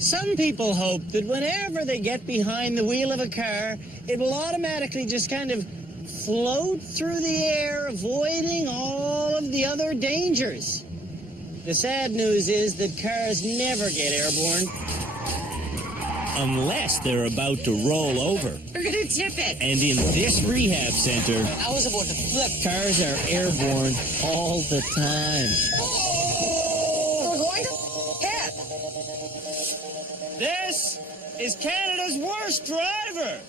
Some people hope that whenever they get behind the wheel of a car, it will automatically just kind of float through the air, avoiding all of the other dangers. The sad news is that cars never get airborne. Unless they're about to roll over. We're gonna tip it. And in this rehab center, I was about to flip. cars are airborne all the time. We're going to hit. This is Canada's worst driver.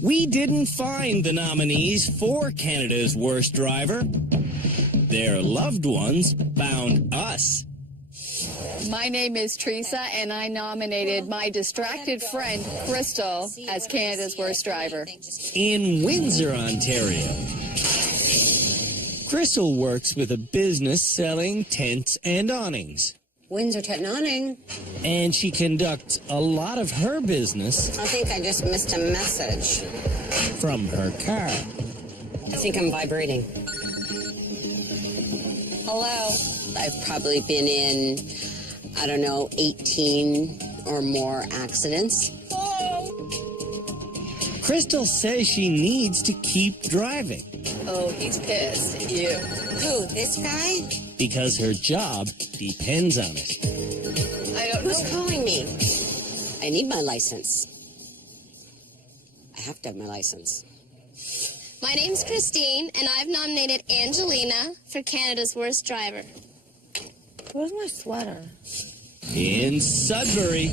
We didn't find the nominees for Canada's worst driver. Their loved ones found us. My name is Teresa, and I nominated my distracted friend, Crystal, as Canada's worst driver. In Windsor, Ontario, Crystal works with a business selling tents and awnings. Windsor Tent and Awning. And she conducts a lot of her business I think I just missed a message. from her car. I think I'm vibrating. Hello. I've probably been in, I don't know, 18 or more accidents. Crystal says she needs to keep driving Oh, he's pissed at you. Who, this guy? because her job depends on it. I don't Who's know. calling me? I need my license. I have to have my license. My name's Christine, and I've nominated Angelina for Canada's worst driver. Where's my sweater? In Sudbury,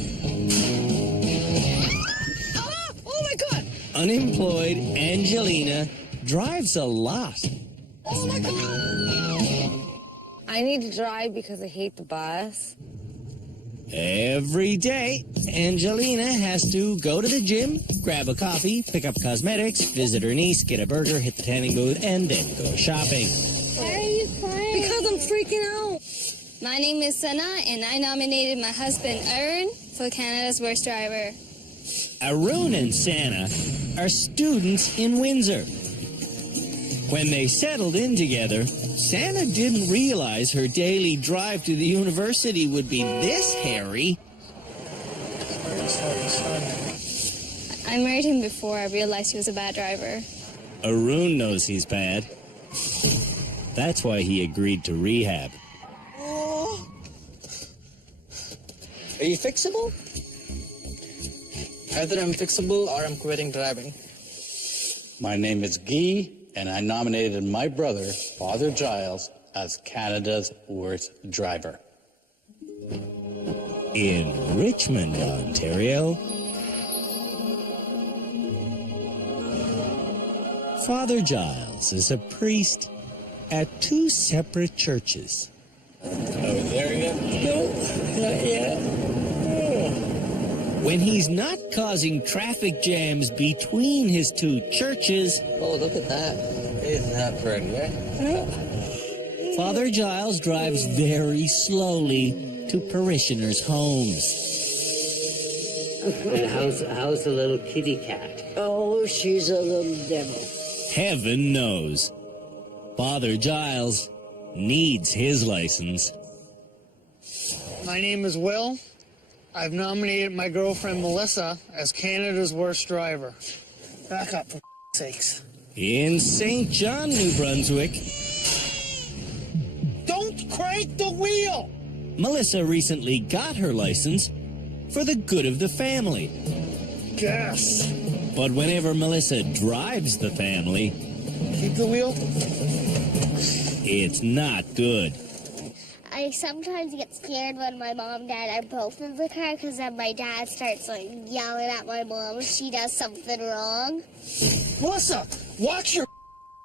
Oh my God! unemployed Angelina drives a lot. Oh my God! I need to drive because I hate the bus. Every day, Angelina has to go to the gym, grab a coffee, pick up cosmetics, visit her niece, get a burger, hit the tanning booth, and then go shopping. Why are you crying? Because I'm freaking out. My name is Sana, and I nominated my husband, Aaron, for Canada's worst driver. Arun and Santa are students in Windsor. When they settled in together, Santa didn't realize her daily drive to the university would be this hairy. I married him before I realized he was a bad driver. Arun knows he's bad. That's why he agreed to rehab. Are you fixable? Either I'm fixable or I'm quitting driving. My name is Guy, and I nominated my brother, Father Giles, as Canada's worst driver. In Richmond, Ontario, Father Giles is a priest at two separate churches. Oh, there you go. Not yet. When he's not causing traffic jams between his two churches, Oh, look at that. Isn't that pretty, eh? Father Giles drives very slowly to parishioners' homes. And how's the little kitty cat? Oh, she's a little devil. Heaven knows, Father Giles needs his license. My name is Will. I've nominated my girlfriend Melissa as Canada's worst driver. Back up, for sakes. In St. John, New Brunswick, Don't crank the wheel! Melissa recently got her license for the good of the family. Gas. But whenever Melissa drives the family, Keep the wheel. it's not good. I sometimes get scared when my mom and dad are both in the car because then my dad starts like yelling at my mom if she does something wrong. Melissa, watch your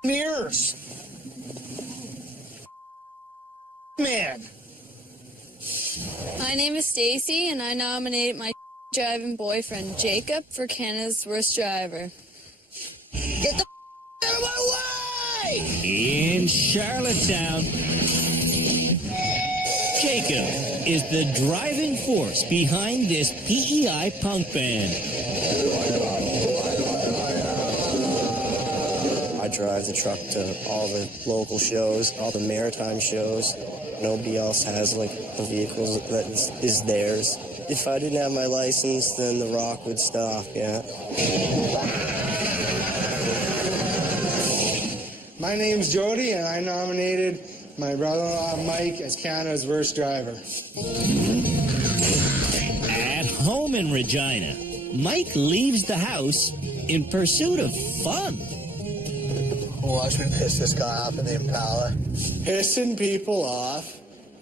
mirrors. man. My name is Stacy, and I nominated my driving boyfriend, Jacob, for Canada's worst driver. Get the out of my way! In Charlottetown, Jacob is the driving force behind this PEI punk band. I drive the truck to all the local shows, all the maritime shows. Nobody else has like a vehicle that is theirs. If I didn't have my license, then the rock would stop, yeah. My name's Jody, and I nominated my brother-in-law Mike as Canada's worst driver. At home in Regina, Mike leaves the house in pursuit of fun. Watch me piss this guy off in the Impala. Pissing people off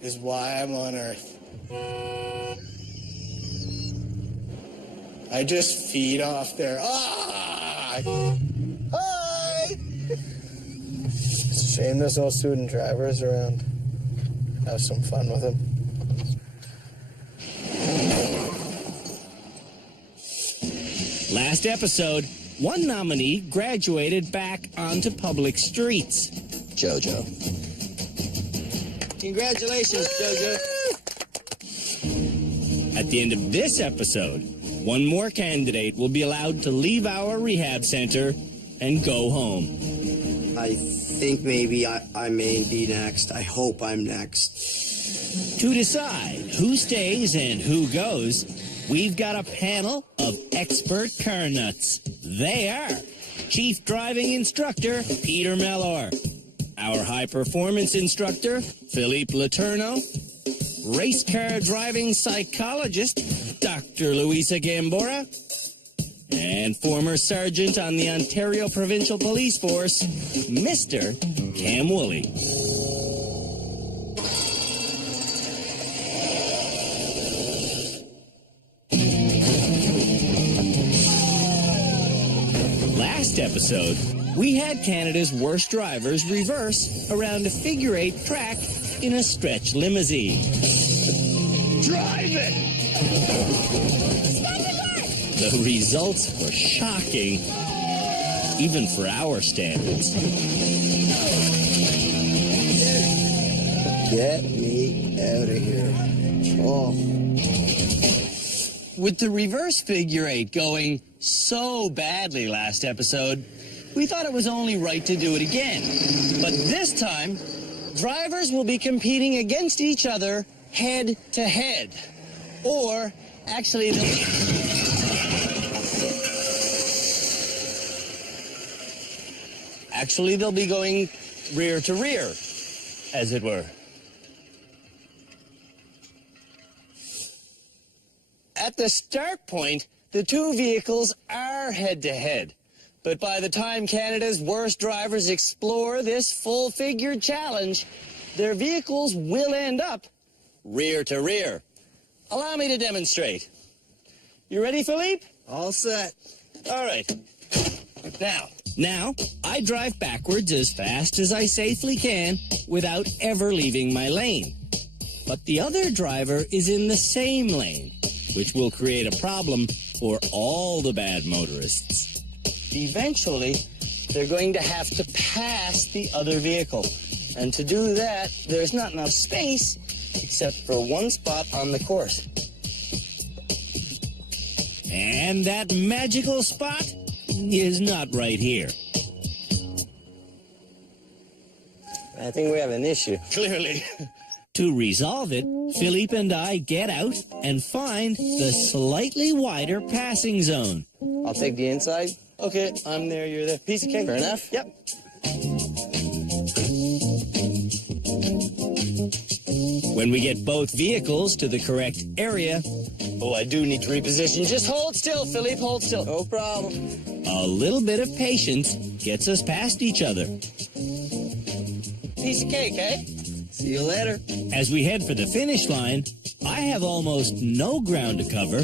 is why I'm on Earth. I just feed off their... Ah! Hi! It's a shame there's no student drivers around. Have some fun with them. Last episode, one nominee graduated back onto public streets. Jojo. Congratulations, Jojo. At the end of this episode, one more candidate will be allowed to leave our rehab center and go home. I think maybe I may be next. I hope I'm next. To decide who stays and who goes, we've got a panel of expert car nuts. They are Chief Driving Instructor Peter Mellor, our High Performance Instructor Philippe Letourneau, Race Car Driving Psychologist Dr. Luisa Gambora, and former Sergeant on the Ontario Provincial Police Force, Mr. Cam Woolley. Last episode, we had Canada's worst drivers reverse around a figure-8 track in a stretch limousine. Drive it! The results were shocking, even for our standards. Get me out of here. Oh. With the reverse figure-8 going so badly last episode, we thought it was only right to do it again. But this time, drivers will be competing against each other head to head. Or, actually, they'll be going rear to rear, as it were. At the start point, the two vehicles are head-to-head. But by the time Canada's worst drivers explore this full-figured challenge, their vehicles will end up rear to rear. Allow me to demonstrate. You ready, Philippe? All set. All right. Now, I drive backwards as fast as I safely can without ever leaving my lane. But the other driver is in the same lane, which will create a problem for all the bad motorists. Eventually, they're going to have to pass the other vehicle. And to do that, there's not enough space except for one spot on the course. And that magical spot is not right here. I think we have an issue. Clearly. To resolve it, Philippe and I get out and find the slightly wider passing zone. I'll take the inside. Okay, I'm there, you're there. Piece of cake. Fair enough? Yep. When we get both vehicles to the correct area, Oh, I do need to reposition. Just hold still, Philippe, hold still. No problem. a little bit of patience gets us past each other. Piece of cake, eh? See you later. As we head for the finish line, I have almost no ground to cover,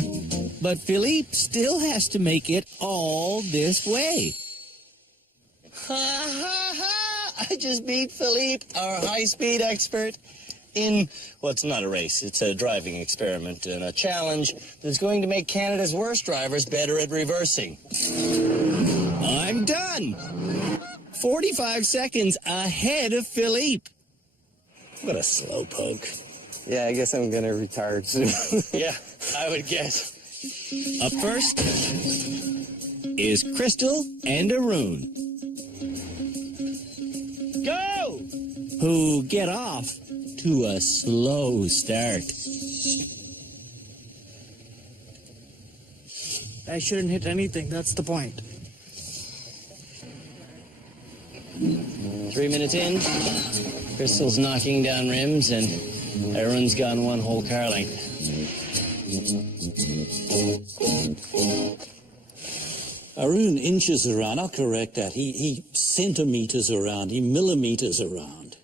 but Philippe still has to make it all this way. Ha ha ha! I just beat Philippe, our high-speed expert. in, well, it's not a race, it's a driving experiment and a challenge that's going to make Canada's worst drivers better at reversing. I'm done. 45 seconds ahead of Philippe. What a slowpoke. Yeah, I guess I'm gonna retire soon. Yeah, I would guess. Up first is Crystal and Arun, Go! who get off to a slow start. I shouldn't hit anything, that's the point. 3 minutes in, Crystal's knocking down rims, and Arun's gone one whole car length. Arun inches around. I'll correct that. He centimeters around. He millimeters around.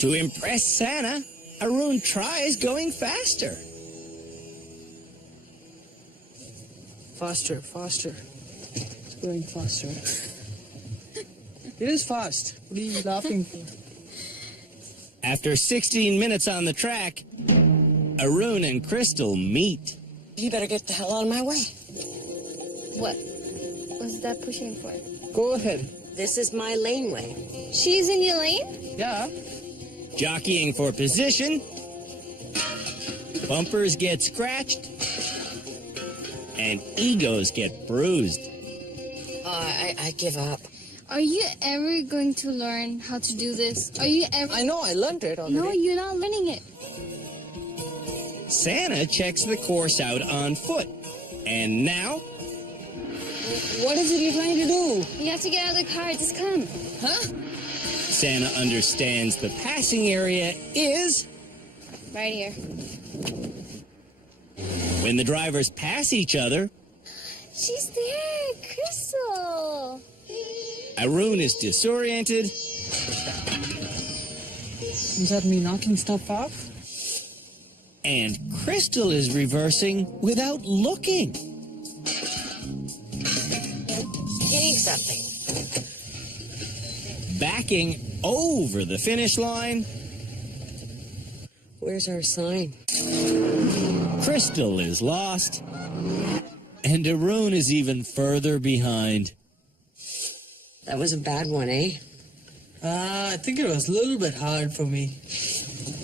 To impress Santa, Arun tries going faster. Faster, faster. It's going faster. It is fast. What are you laughing for? After 16 minutes on the track, Arun and Crystal meet. You better get the hell out of my way. What was that pushing for? Go ahead. This is my laneway. She's in your lane? Yeah. Jockeying for position, bumpers get scratched, and egos get bruised. I give up. Are you ever going to learn how to do this? Are you ever... I know, I learned it already. No, you're not learning it. Santa checks the course out on foot. And now, What is it you're trying to do? You have to get out of the car. Just come. Huh? Santa understands the passing area is Right here. when the drivers pass each other. She's there, Crystal. Arun is disoriented. Is that me knocking stuff off? And Crystal is reversing without looking. Getting something. Backing over the finish line. Where's our sign? Crystal is lost. And Arun is even further behind. That was a bad one, eh? I think it was a little bit hard for me.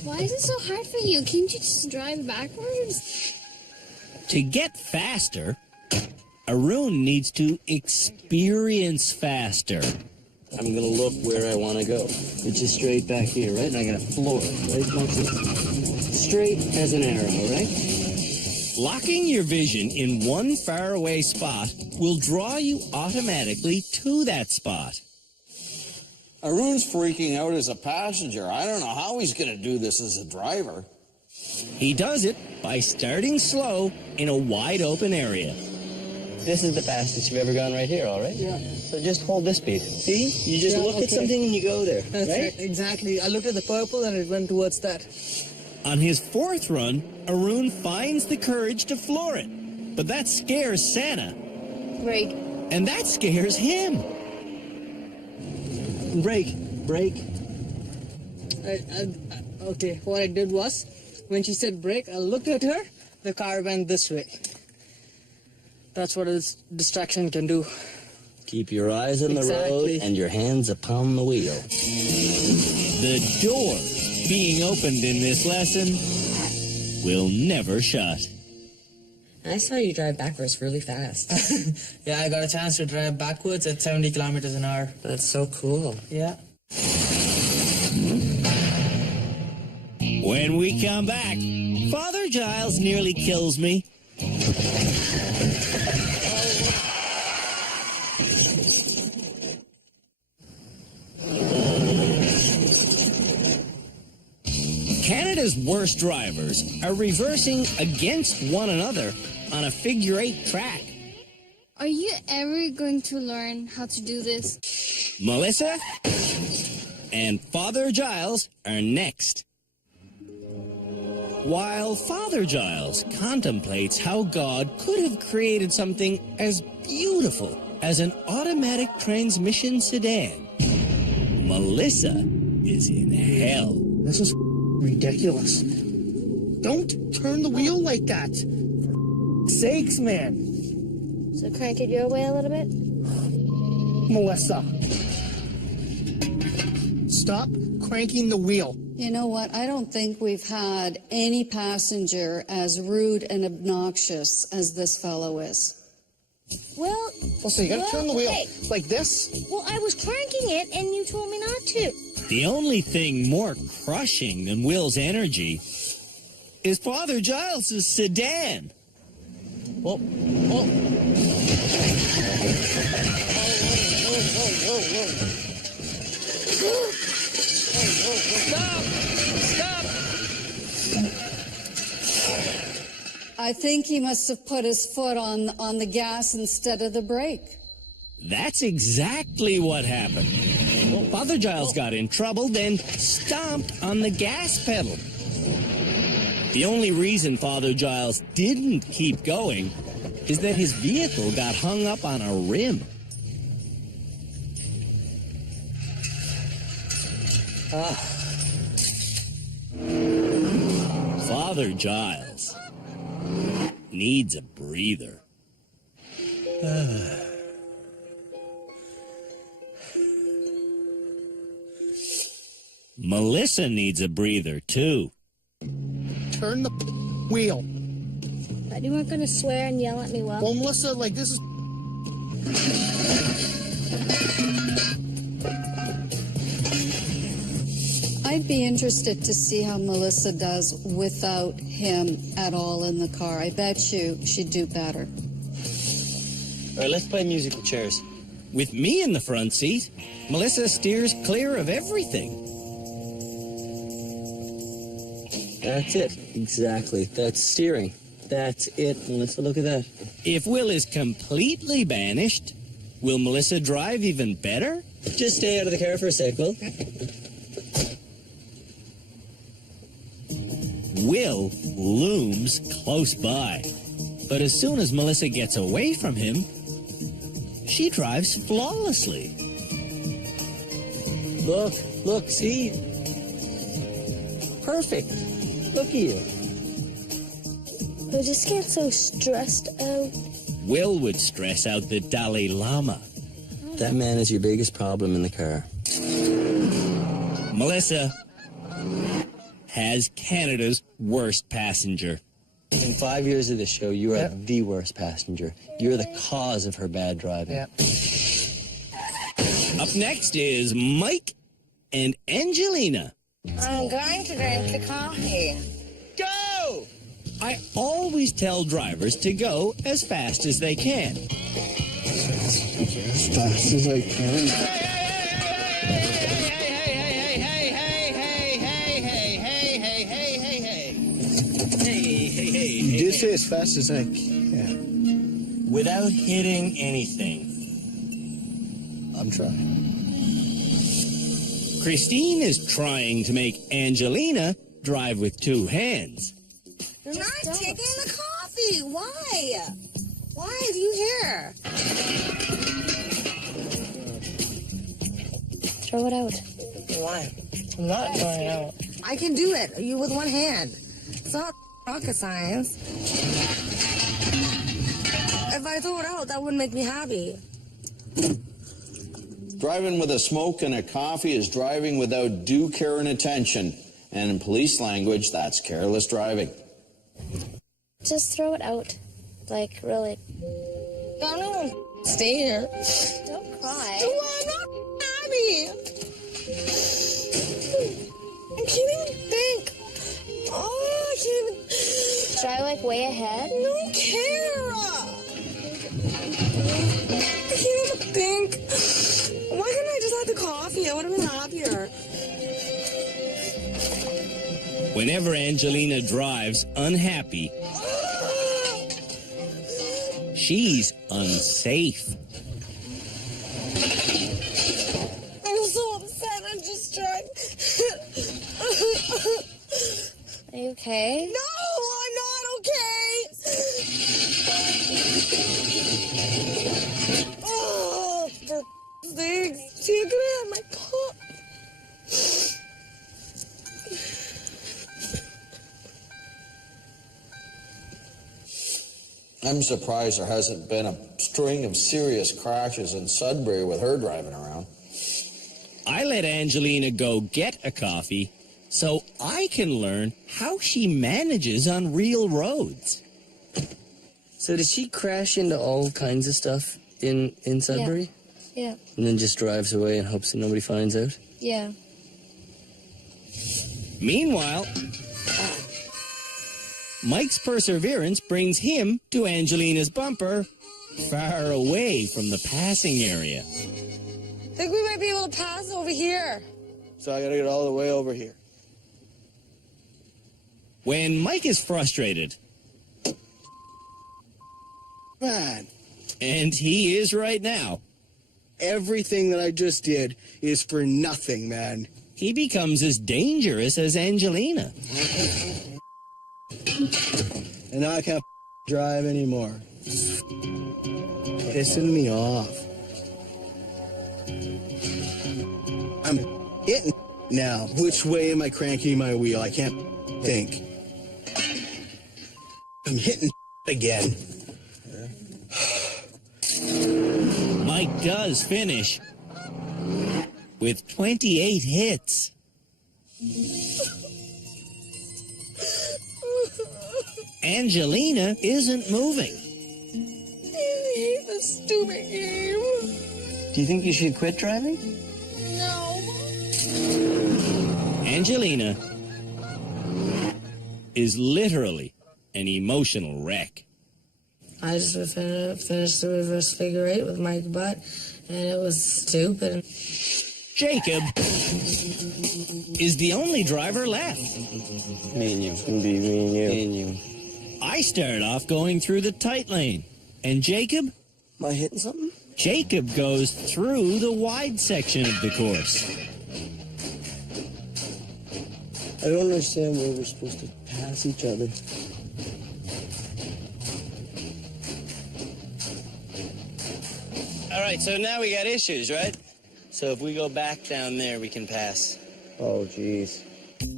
Why is it so hard for you? Can't you just drive backwards? To get faster, Arun needs to experience faster. I'm gonna look where I want to go, which is straight back here, right? And I'm gonna floor it, right? Like this. Straight as an arrow, right? Locking your vision in one faraway spot will draw you automatically to that spot. Arun's freaking out as a passenger. I don't know how he's going to do this as a driver. He does it by starting slow in a wide open area. This is the fastest you've ever gone right here, all right? Yeah. So just hold this speed. See? You just look at something and you go there, That's right? right, exactly. I looked at the purple and it went towards that. On his fourth run, Arun finds the courage to floor it. But that scares Santa. Brake. And that scares him. Brake. Okay, what I did was, when she said brake, I looked at her, the car went this way. That's what a distraction can do. Keep your eyes on the road and your hands upon the wheel. The door being opened in this lesson will never shut. I saw you drive backwards really fast. Yeah, I got a chance to drive backwards at 70 kilometers an hour. That's so cool. Yeah. When we come back, Father Giles nearly kills me. Canada's worst drivers are reversing against one another on a figure-8 track. Are you ever going to learn how to do this? Melissa and Father Giles are next. While Father Giles contemplates how God could have created something as beautiful as an automatic transmission sedan, Melissa is in hell. This is ridiculous. Don't turn the wheel like that. Sakes, man. So crank it your way a little bit? Melissa. Stop cranking the wheel. You know what? I don't think we've had any passenger as rude and obnoxious as this fellow is. Well, So you gotta turn the wheel okay. like this. Well, I was cranking it and you told me not to. The only thing more crushing than Will's energy is Father Giles' sedan. Whoa, whoa. Stop! I think he must have put his foot on the gas instead of the brake. That's exactly what happened. Father Giles got in trouble, then stomped on the gas pedal. The only reason Father Giles didn't keep going is that his vehicle got hung up on a rim. Father Giles needs a breather. Melissa needs a breather, too. Turn the wheel. But you weren't going to swear and yell at me, Well, Melissa, like this is... I'd be interested to see how Melissa does without him at all in the car. I bet you she'd do better. All right, let's play musical chairs. With me in the front seat, Melissa steers clear of everything. That's it. Exactly. That's steering. That's it, Melissa. Look at that. If Will is completely banished, will Melissa drive even better? Just stay out of the car for a sec, Will. Will looms close by. But as soon as Melissa gets away from him, she drives flawlessly. Look, see? Perfect. Look at you. I just get so stressed out. Will would stress out the Dalai Lama. That man is your biggest problem in the car. Melissa has Canada's worst passenger. In 5 years of this show, you are the worst passenger. You're the cause of her bad driving. Up next is Mike and Angelina. I'm going to drink the coffee. Go! I always tell drivers to go as fast as they can. As fast as I can. You did say as fast as I can. Without hitting anything. I'm trying. Christine is trying to make Angelina drive with two hands. You're not taking the coffee. Why? Why are you here? Throw it out. Why? I'm not throwing it out. I can do it. You with one hand. It's not rocket science. If I throw it out, that wouldn't make me happy. Driving with a smoke and a coffee is driving without due care and attention. And in police language, that's careless driving. Just throw it out. Like, really. Don't stay here. Don't cry. I'm not happy. I can't even think. Oh, I can't even... Should I, like, way ahead? I don't care. I can't even think. Why couldn't I just have the coffee? I would have been happier. Whenever Angelina drives unhappy, she's unsafe. I'm so upset. I'm just trying. Are you okay? No, I'm not okay. Oh, for sakes. Take it out of my cup. I'm surprised there hasn't been a string of serious crashes in Sudbury with her driving around. I let Angelina go get a coffee so I can learn how she manages on real roads. So does she crash into all kinds of stuff in Sudbury? Yeah. And then just drives away and hopes that nobody finds out? Yeah. Meanwhile, Mike's perseverance brings him to Angelina's bumper, far away from the passing area. I think we might be able to pass over here. So I gotta get all the way over here. When Mike is frustrated, Man, and he is right now, everything that I just did is for nothing, man. he becomes as dangerous as Angelina. And now I can't drive anymore. Pissing me off. I'm hitting now. Which way am I cranking my wheel? I can't think. I'm hitting again. Mike does finish with 28 hits. Angelina isn't moving. I hate this stupid game. Do you think you should quit driving? No. Angelina is literally an emotional wreck. I just finished the reverse figure eight with Mike Butt, and it was stupid. Jacob is the only driver left. Me and you. It's gonna be me and you. Me and you. I start off going through the tight lane. And Jacob? Am I hitting something? Jacob goes through the wide section of the course. I don't understand where we're supposed to pass each other. All right, so now we got issues, right? So if we go back down there, we can pass. Oh, jeez.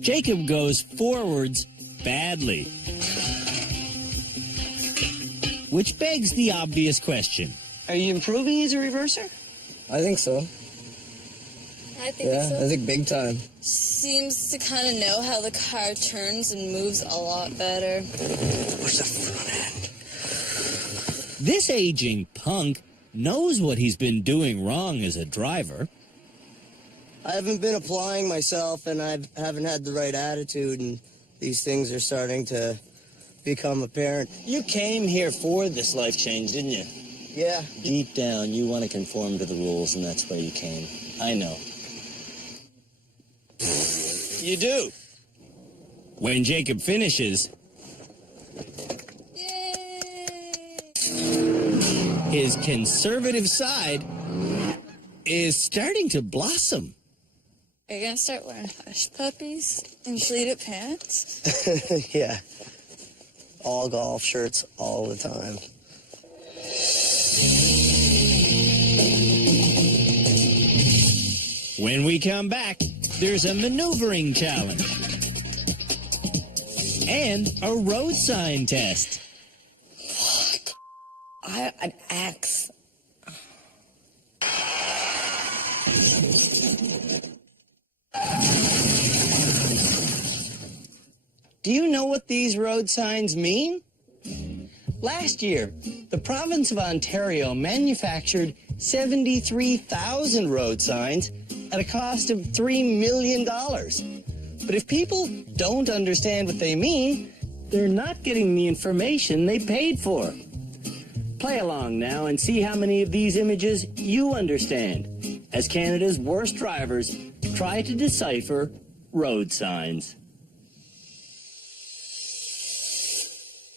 Jacob goes forwards badly. Which begs the obvious question. Are you improving as a reverser? I think so. I think so. I think big time. Seems to kind of know how the car turns and moves a lot better. Where's the front end? This aging punk knows what he's been doing wrong as a driver. I haven't been applying myself, and I haven't had the right attitude, and these things are starting to become apparent. You came here for this life change, didn't you? Yeah. Deep down, you want to conform to the rules, and that's why you came. I know. You do. When Jacob finishes, his conservative side is starting to blossom. Are you going to start wearing hush puppies and pleated pants? Yeah. All golf shirts all the time. When we come back, there's a maneuvering challenge and a road sign test. An axe. Do you know what these road signs mean? Last year, the province of Ontario manufactured 73,000 road signs at a cost of $3 million. But if people don't understand what they mean, they're not getting the information they paid for. Play along now and see how many of these images you understand as Canada's worst drivers try to decipher road signs.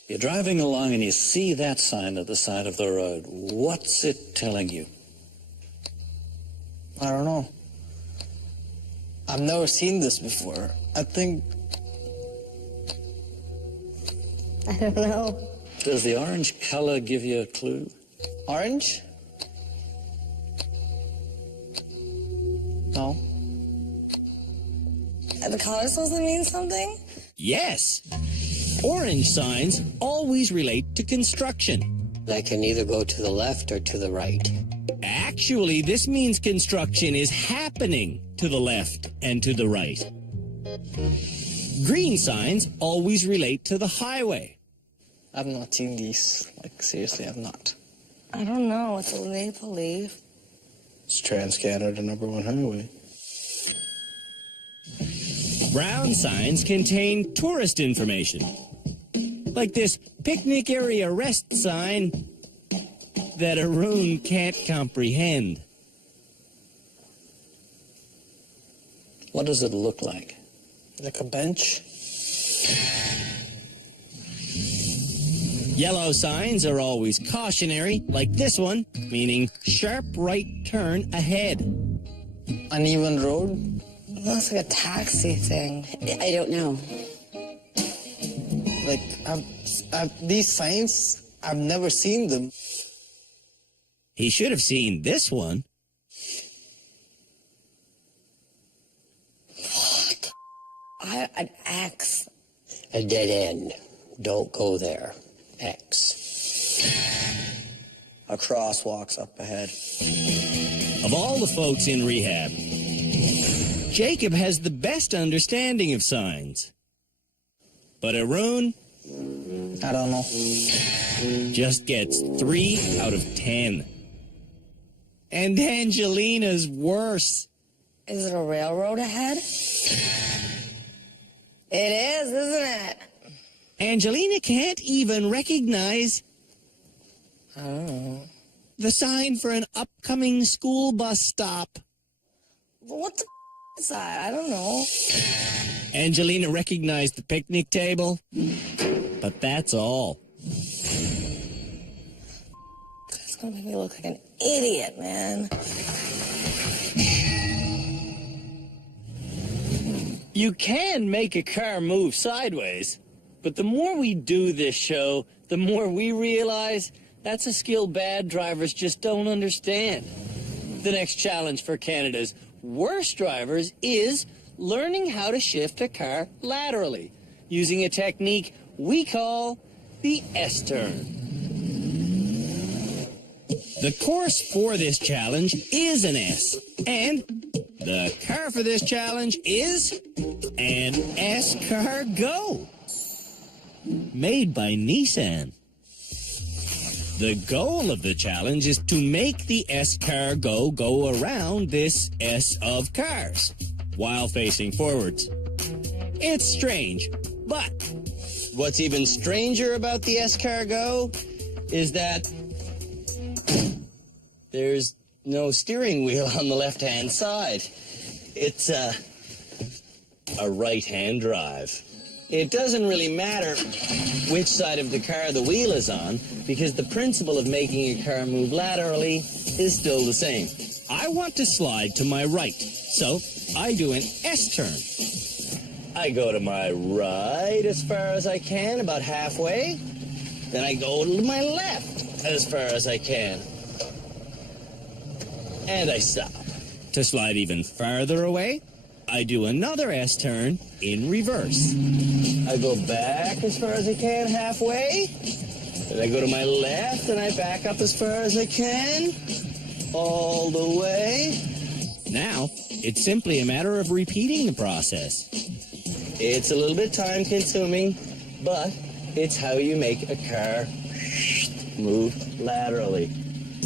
You're driving along and you see that sign at the side of the road. What's it telling you? I don't know. I've never seen this before. I think... I don't know. Does the orange color give you a clue? Orange? No. Are the color supposed to mean something? Yes. Orange signs always relate to construction. I can either go to the left or to the right. Actually, this means construction is happening to the left and to the right. Green signs always relate to the highway. I've not seen these. Like, seriously, I've not. I don't know. It's a maple leaf. It's Trans-Canada #1 highway. Brown signs contain tourist information, like this picnic area rest sign that Arun can't comprehend. What does it look like? Like a bench? Yellow signs are always cautionary, like this one, meaning sharp right turn ahead. Uneven road? It looks like a taxi thing. I don't know. Like, these signs, I've never seen them. He should have seen this one. An X. A dead end. Don't go there. X. A crosswalk's up ahead. Of all the folks in rehab, Jacob has the best understanding of signs. But Arun, I don't know. just gets 3 out of 10. And Angelina's worse. Is it a railroad ahead? It is, isn't it? Angelina can't even recognize the sign for an upcoming school bus stop. What the is that? I don't know. Angelina recognized the picnic table, but that's all. It's gonna make me look like an idiot, man. You can make a car move sideways, but the more we do this show, the more we realize that's a skill bad drivers just don't understand. The next challenge for Canada's worst drivers is learning how to shift a car laterally using a technique we call the S-turn. The course for this challenge is an S, and the car for this challenge is an S-Car Go, made by Nissan. The goal of the challenge is to make the S-Car Go around this S of cars while facing forwards. It's strange, but What's even stranger about the S-Car Go is that there's no steering wheel on the left-hand side. It's a right-hand drive. It doesn't really matter which side of the car the wheel is on, because the principle of making a car move laterally is still the same. I want to slide to my right, so I do an S-turn. I go to my right as far as I can, about halfway. Then I go to my left as far as I can. And I stop. To slide even farther away, I do another S-turn in reverse. I go back as far as I can, halfway. Then I go to my left and I back up as far as I can, all the way. Now, it's simply a matter of repeating the process. It's a little bit time-consuming, but it's how you make a car move laterally.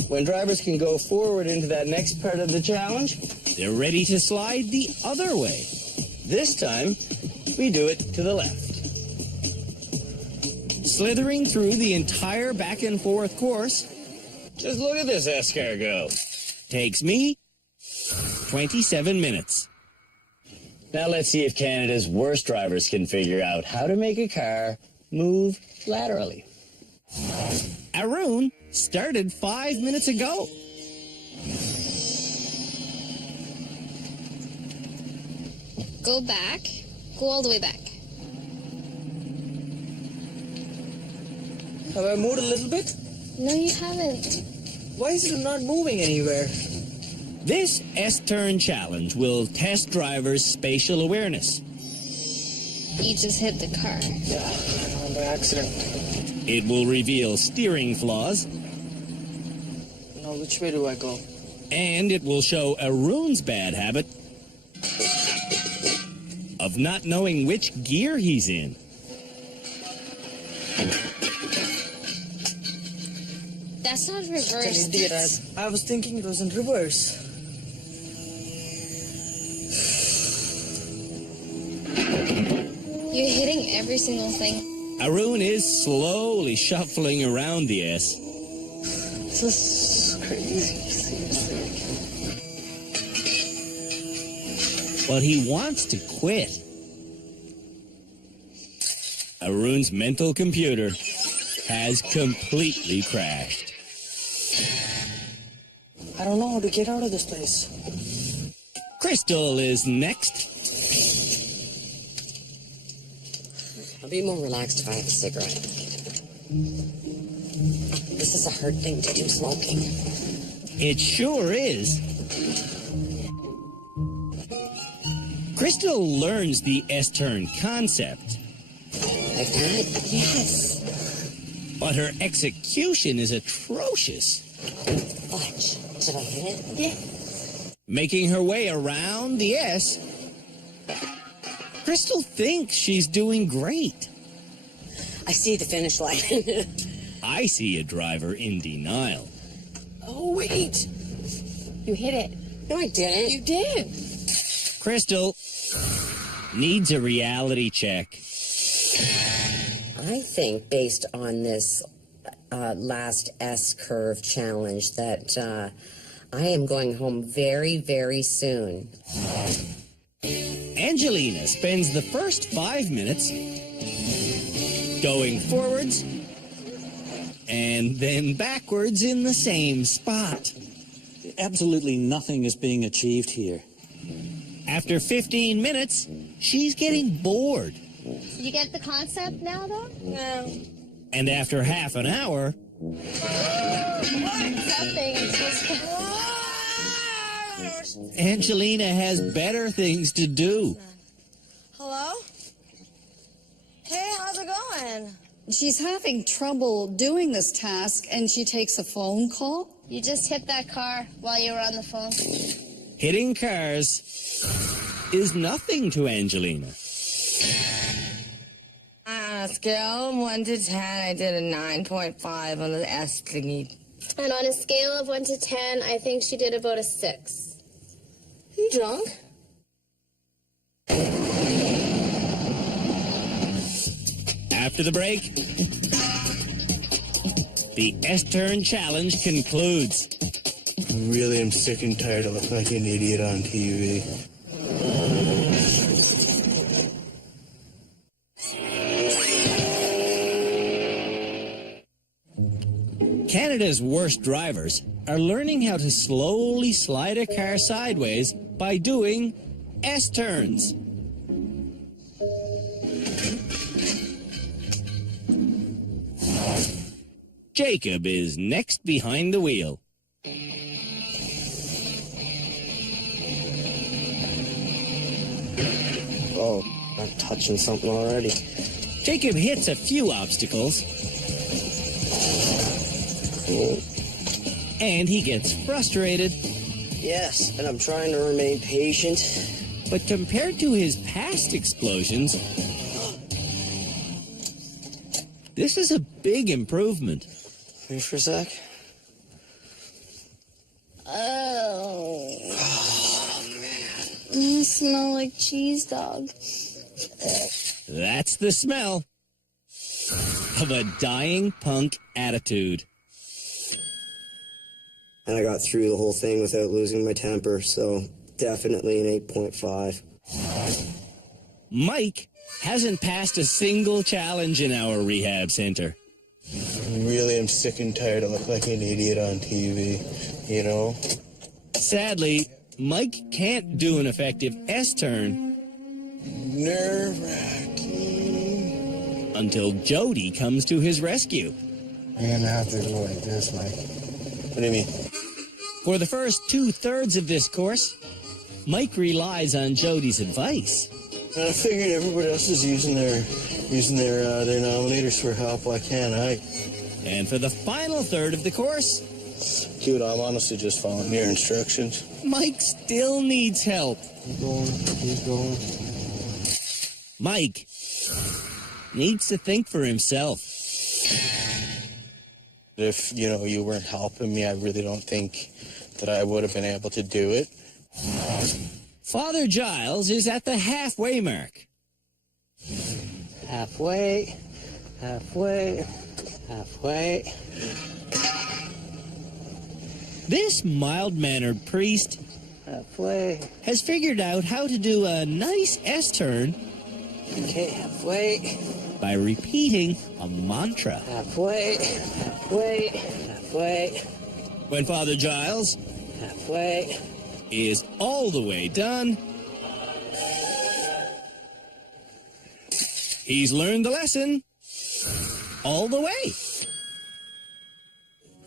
When drivers can go forward into that next part of the challenge, they're ready to slide the other way. This time, we do it to the left. Slithering through the entire back and forth course, just look at this S-Car Go. Takes me 27 minutes. Now let's see if Canada's worst drivers can figure out how to make a car move laterally. Arun started 5 minutes ago. Go back. Go all the way back. Have I moved a little bit? No, you haven't. Why is it not moving anywhere? This S-turn challenge will test drivers' spatial awareness. You just hit the car. Yeah, by accident. It will reveal steering flaws. Now, which way do I go? And it will show Arun's bad habit of not knowing which gear he's in. That's not An reverse. idiot. I was thinking it was in reverse. You're hitting every single thing. Arun is slowly shuffling around the S. This is crazy, seriously. But he wants to quit. Arun's mental computer has completely crashed. I don't know how to get out of this place. Crystal is next. I'll be more relaxed if I have a cigarette. This is a hard thing to do, smoking. It sure is. Crystal learns the S-turn concept. Like that? Yes. But her execution is atrocious. Watch. Did I hit it? Yeah. Making her way around the S, Crystal thinks she's doing great. I see the finish line. I see a driver in denial. Oh, wait. You hit it. No, I didn't. You did. Crystal needs a reality check. I think, based on this last S-curve challenge, that I am going home very, very soon. Angelina spends the first 5 minutes going forwards and then backwards in the same spot. Absolutely nothing is being achieved here. After 15 minutes, she's getting bored. You get the concept now, though? No. And after half an hour, Something. Angelina has better things to do. Hello? Hey, how's it going? She's having trouble doing this task, and she takes a phone call. You just hit that car while you were on the phone. Hitting cars is nothing to Angelina. On a scale of 1 to 10, I did a 9.5 on the S thingy. And on a scale of 1 to 10, I think she did about a 6. You drunk? After the break, the S-turn challenge concludes. I really am sick and tired of looking like an idiot on TV. Canada's worst drivers are learning how to slowly slide a car sideways by doing S-turns. Jacob is next behind the wheel. Oh, I'm touching something already. Jacob hits a few obstacles, and he gets frustrated. Yes, and I'm trying to remain patient. But compared to his past explosions, this is a big improvement. Wait for a sec. Oh. man. You smell like cheese dog. That's the smell of a dying punk attitude. And I got through the whole thing without losing my temper, so definitely an 8.5. Mike hasn't passed a single challenge in our rehab center. I really am sick and tired of looking like an idiot on TV, you know? Sadly, Mike can't do an effective S-turn Nerve-wracking. until Jody comes to his rescue. I'm gonna have to go like this, Mike. What do you mean? For the first 2/3 of this course, Mike relies on Jody's advice. I figured everybody else is using their nominators for help. Why can't I? And for the final third of the course, Dude, I'm honestly just following your instructions. Mike still needs help. Keep going. Mike needs to think for himself. If, you weren't helping me, I really don't think that I would have been able to do it. Father Giles is at the halfway mark. Halfway. This mild-mannered priest Halfway. has figured out how to do a nice S-turn Okay, halfway. by repeating a mantra. Halfway. When Father Giles Halfway. is all the way done, he's learned the lesson all the way.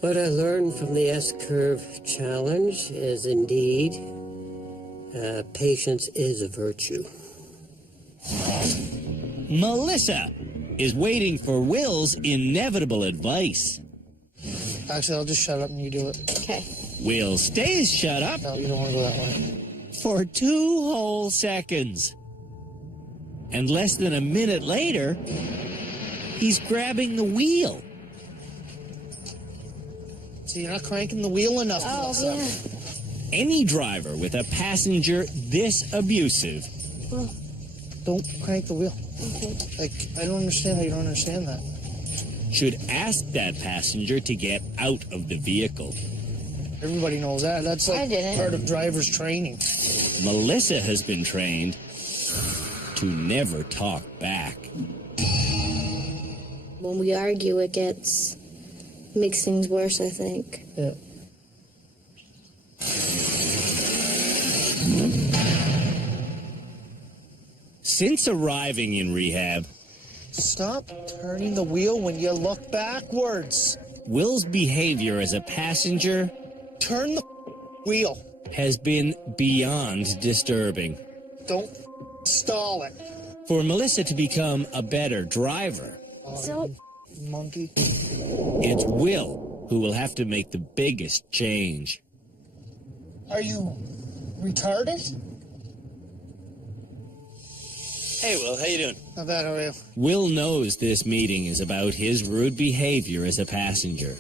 What I learned from the S-curve challenge is indeed patience is a virtue. Melissa is waiting for Will's inevitable advice. Actually, I'll just shut up and you do it. Okay. Will stays shut up No, you don't want to go that way. for 2 whole seconds. And less than a minute later, he's grabbing the wheel. See, you're not cranking the wheel enough. Oh, Melissa. yeah. Any driver with a passenger this abusive Well, don't crank the wheel. Okay. Like, I don't understand how you don't understand that. should ask that passenger to get out of the vehicle. Everybody knows that. That's like part of driver's training. Melissa has been trained to never talk back. When we argue, it makes things worse, I think. Yeah. Since arriving in rehab, Stop turning the wheel when you look backwards. Will's behavior as a passenger Turn the wheel. has been beyond disturbing. Don't stall it. For Melissa to become a better driver, So, monkey. it's Will who will have to make the biggest change. Are you retarded? Hey, Will, how you doing? Not bad, how are you? Will knows this meeting is about his rude behavior as a passenger.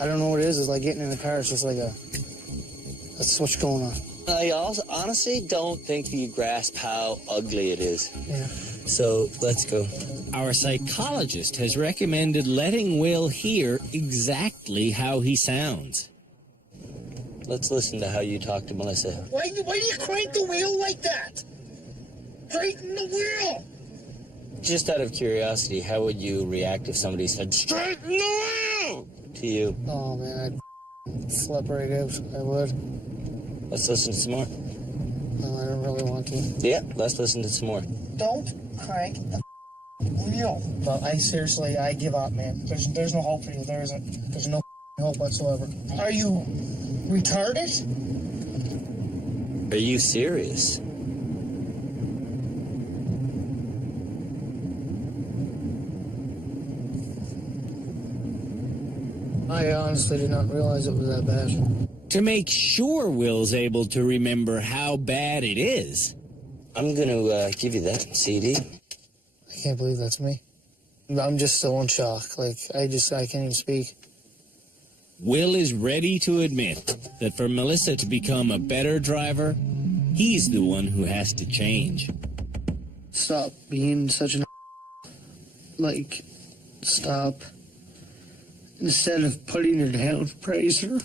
I don't know what it is. It's like getting in the car. It's just like that's what's going on. I honestly don't think that you grasp how ugly it is. Yeah. So, let's go. Our psychologist has recommended letting Will hear exactly how he sounds. Let's listen to how you talk to Melissa. Why do you crank the wheel like that? Straighten the wheel! Just out of curiosity, how would you react if somebody said, "Straighten the wheel!" to you? Oh, man, I'd flip right out. I would. Let's listen to some more. No, I don't really want to. Yeah, let's listen to some more. Don't crank the wheel. But I give up, man. There's no hope for you. There isn't. There's no hope whatsoever. Are you retarded? Are you serious? I honestly did not realize it was that bad. To make sure Will's able to remember how bad it is, I'm gonna give you that CD. I can't believe that's me. I'm just still in shock. Like, I can't even speak. Will is ready to admit that for Melissa to become a better driver, he's the one who has to change. Stop being such an like, stop. Instead of putting her down, praise her.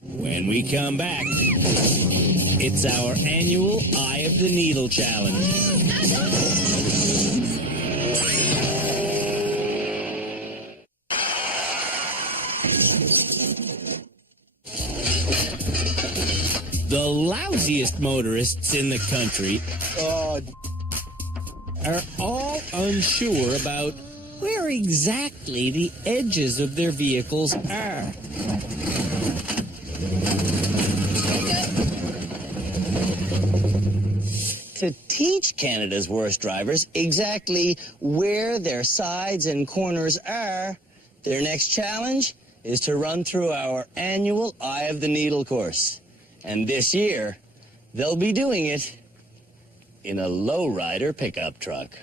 When we come back, it's our annual Eye of the Needle Challenge. The lousiest motorists in the country are all unsure about where exactly the edges of their vehicles are. To teach Canada's worst drivers exactly where their sides and corners are, their next challenge is to run through our annual Eye of the Needle course. And this year, they'll be doing it in a lowrider pickup truck.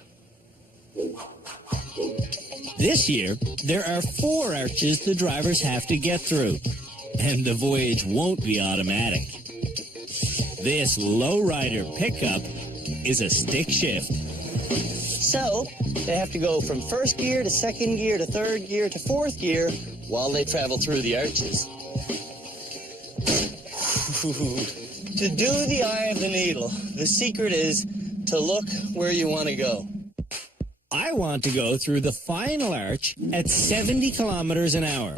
This year, there are 4 arches the drivers have to get through, and the voyage won't be automatic. This lowrider pickup is a stick shift. So, they have to go from first gear to second gear to third gear to fourth gear while they travel through the arches. To do the Eye of the Needle, the secret is to look where you want to go. I want to go through the final arch at 70 kilometers an hour.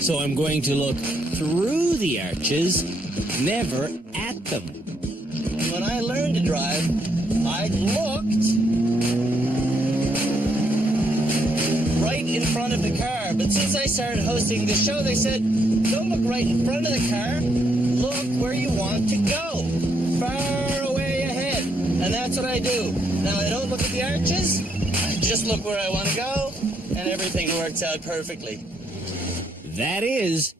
So I'm going to look through the arches, never at them. And when I learned to drive, I looked right in front of the car. But since I started hosting the show, they said, don't look right in front of the car. Look where you want to go, far away ahead. And that's what I do. Now, I don't look at the arches. I just look where I want to go, and everything works out perfectly. That is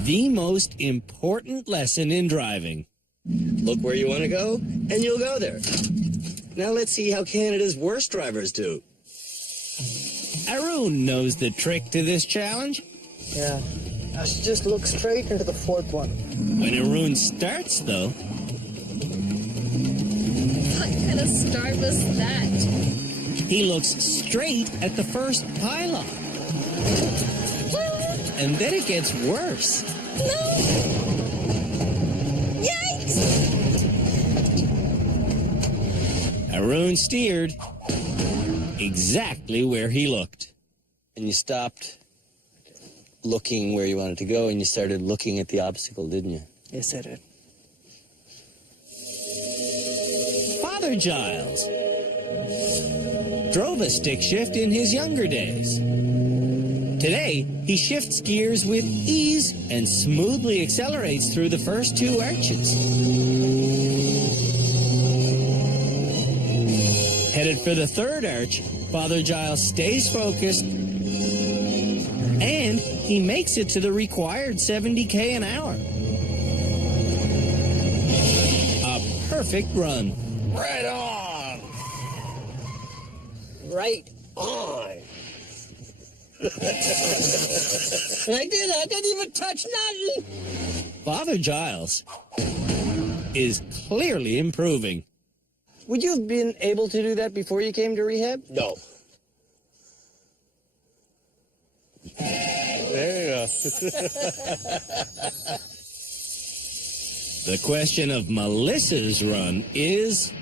the most important lesson in driving. Look where you want to go, and you'll go there. Now let's see how Canada's worst drivers do. Arun knows the trick to this challenge. Yeah. I should just look straight into the fourth one. When Arun starts, though... What kind of start was that? He looks straight at the first pylon. And then it gets worse. No! Yikes! Arun steered exactly where he looked. And you stopped looking where you wanted to go, and you started looking at the obstacle, didn't you? Yes, I did. Father Giles drove a stick shift in his younger days. Today, he shifts gears with ease and smoothly accelerates through the first 2 arches. Headed for the 3rd arch, Father Giles stays focused, and he makes it to the required 70k an hour. A perfect run. Right on! Right on! I didn't even touch nothing! Father Giles is clearly improving. Would you have been able to do that before you came to rehab? No. There you go. The question of Melissa's run is,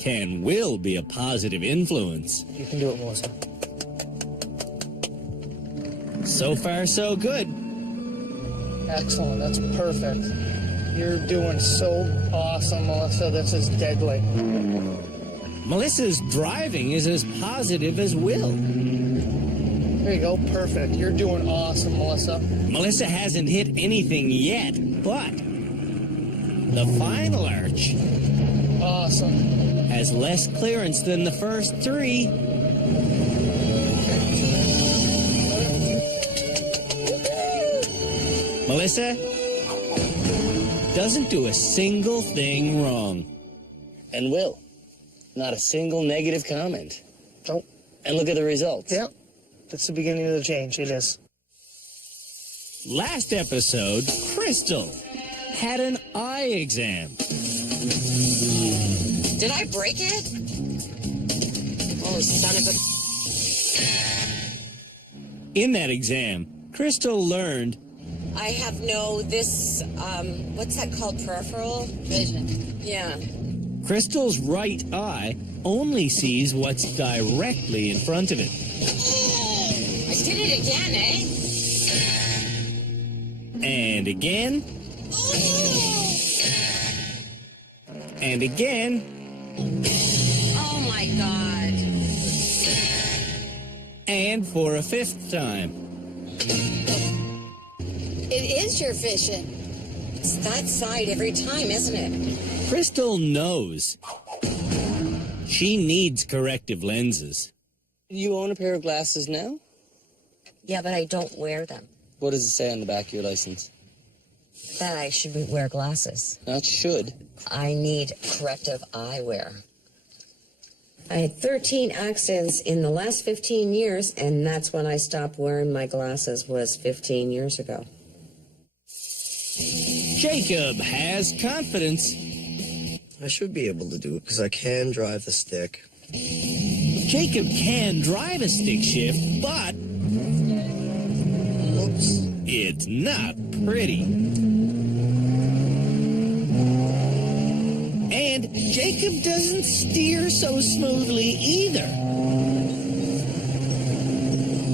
can Will be a positive influence? You can do it, Melissa. So far, so good. Excellent. That's perfect. You're doing so awesome, Melissa. This is deadly. Melissa's driving is as positive as Will. There you go. Perfect. You're doing awesome, Melissa. Melissa hasn't hit anything yet, but the final arch Awesome. has less clearance than the first 3. Melissa doesn't do a single thing wrong. And Will, not a single negative comment. Nope. And look at the results. Yep. That's the beginning of the change. It is. Last episode, Crystal had an eye exam. Did I break it? Oh, son of a... In that exam, Crystal learned I have what's that called? Peripheral vision. Yeah. Crystal's right eye only sees what's directly in front of it. I did it again, eh? And again. And again. Oh my God. And for a fifth time. It is your vision. It's that side every time, isn't it? Crystal knows. She needs corrective lenses. You own a pair of glasses now? Yeah, but I don't wear them. What does it say on the back of your license? That I should wear glasses. Not should. I need corrective eyewear. I had 13 accidents in the last 15 years, and that's when I stopped wearing my glasses, was 15 years ago. Jacob has confidence. I should be able to do it because I can drive the stick. Jacob can drive a stick shift, but it's not pretty. And Jacob doesn't steer so smoothly either.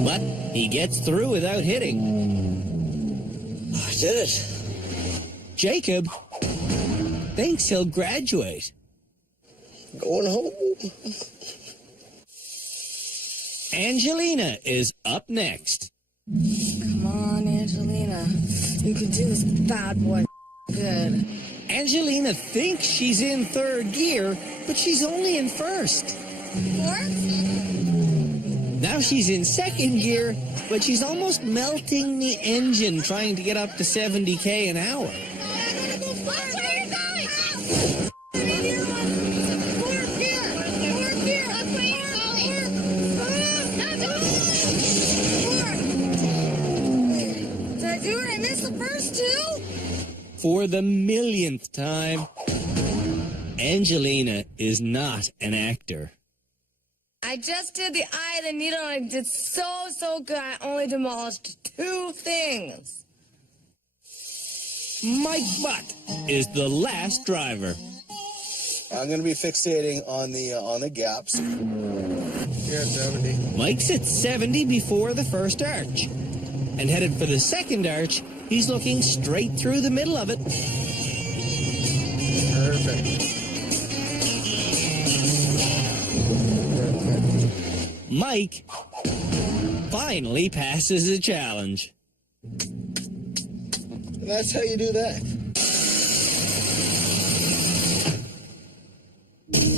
But he gets through without hitting. I did it. Jacob thinks he'll graduate. Going home. Angelina is up next. Come on, Angelina. You can do this bad boy good. Angelina thinks she's in third gear, but she's only in first. Fourth? Now she's in second gear, but she's almost melting the engine trying to get up to 70k an hour. Did I do it? I missed the first two? For the millionth time, Angelina is not an actor. I just did the eye of the needle and I did so good. I only demolished 2 things. Mike Butt is the last driver. I'm going to be fixating on the gaps. Here at 70. Mike's at 70 before the first arch. And headed for the second arch, he's looking straight through the middle of it. Perfect. Mike finally passes a challenge. And that's how you do that.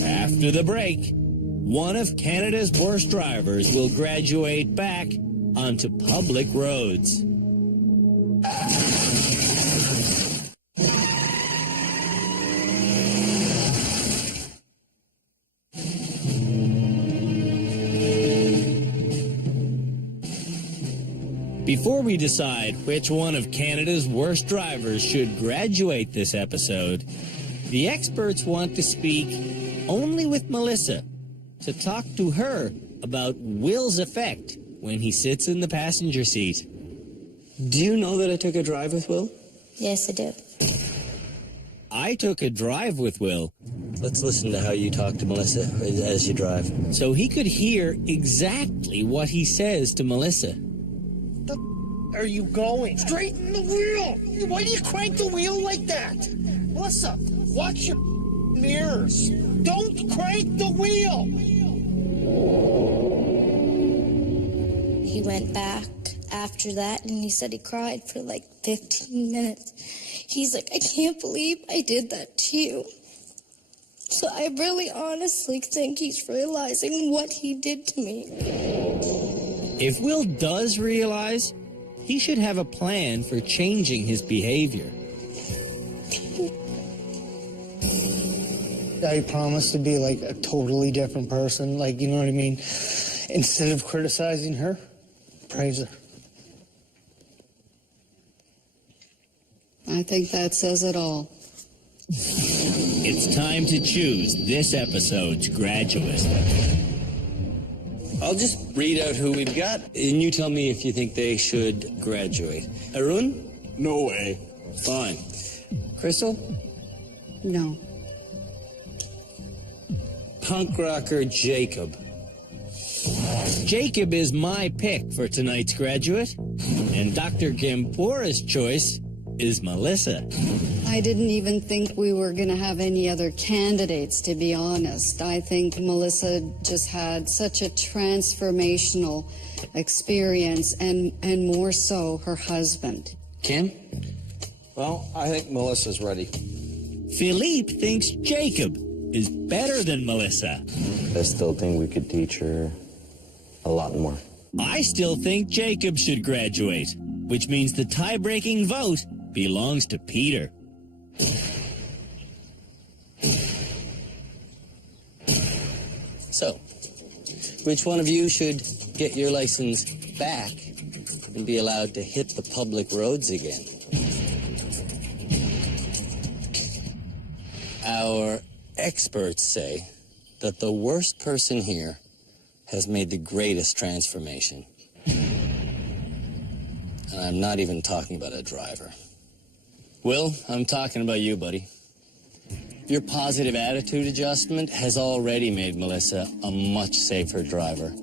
After the break, one of Canada's worst drivers will graduate back onto public roads. Before we decide which one of Canada's worst drivers should graduate this episode, the experts want to speak only with Melissa to talk to her about Will's effect when he sits in the passenger seat. Do you know that I took a drive with Will? Yes, I do. I took a drive with Will. Let's listen to how you talk to Melissa as you drive. So he could hear exactly what he says to Melissa. Are you going? Straighten the wheel! Why do you crank the wheel like that? Melissa, watch your mirrors. Don't crank the wheel! He went back after that and he said he cried for like 15 minutes. He's like, I can't believe I did that to you. So I really honestly think he's realizing what he did to me. If Will does realize, he should have a plan for changing his behavior. I promise to be like a totally different person, like, you know what I mean? Instead of criticizing her, praise her. I think that says it all. It's time to choose this episode's graduate. I'll just read out who we've got, and you tell me if you think they should graduate. Arun? No way. Fine. Crystal? No. Punk rocker Jacob. Jacob is my pick for tonight's graduate, and Dr. Gampora's choice is Melissa. I didn't even think we were going to have any other candidates, to be honest. I think Melissa just had such a transformational experience, and more so her husband. Kim? Well, I think Melissa's ready. Philippe thinks Jacob is better than Melissa. I still think we could teach her a lot more. I still think Jacob should graduate, which means the tie-breaking vote belongs to Peter. So, which one of you should get your license back and be allowed to hit the public roads again? Our experts say that the worst person here has made the greatest transformation. And I'm not even talking about a driver. Will, I'm talking about you, buddy. Your positive attitude adjustment has already made Melissa a much safer driver.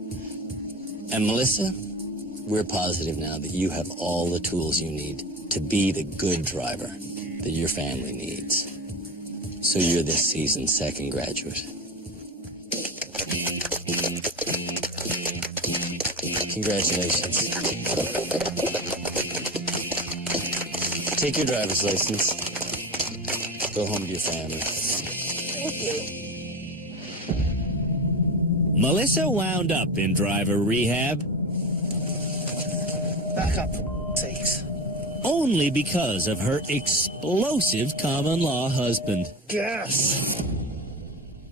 And Melissa, we're positive now that you have all the tools you need to be the good driver that your family needs. So you're this season's second graduate. Congratulations. Take your driver's license. Go home to your family. Melissa wound up in driver rehab. Back up, for sakes. Only because of her explosive common-law husband. Yes.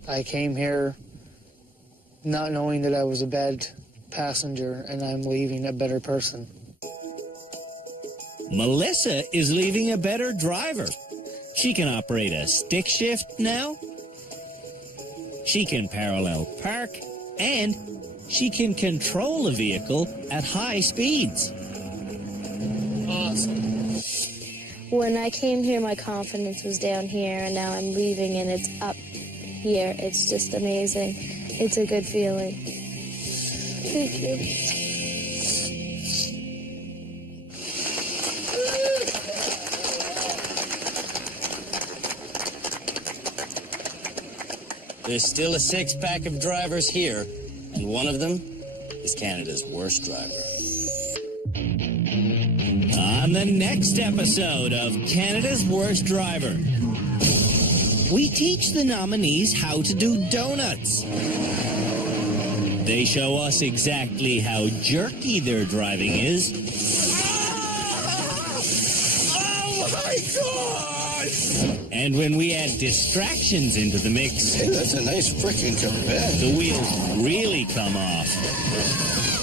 I came here not knowing that I was a bad passenger, and I'm leaving a better person. Melissa is leaving a better driver. She can operate a stick shift now. She can parallel park, and she can control a vehicle at high speeds. Awesome. When I came here, my confidence was down here, and now I'm leaving and it's up here. It's just amazing. It's a good feeling. Thank you. There's still a six-pack of drivers here, and one of them is Canada's worst driver. On the next episode of Canada's Worst Driver, we teach the nominees how to do donuts. They show us exactly how jerky their driving is. Oh my God! And when we add distractions into the mix, Hey, that's a nice freaking Corvette. the wheels really come off.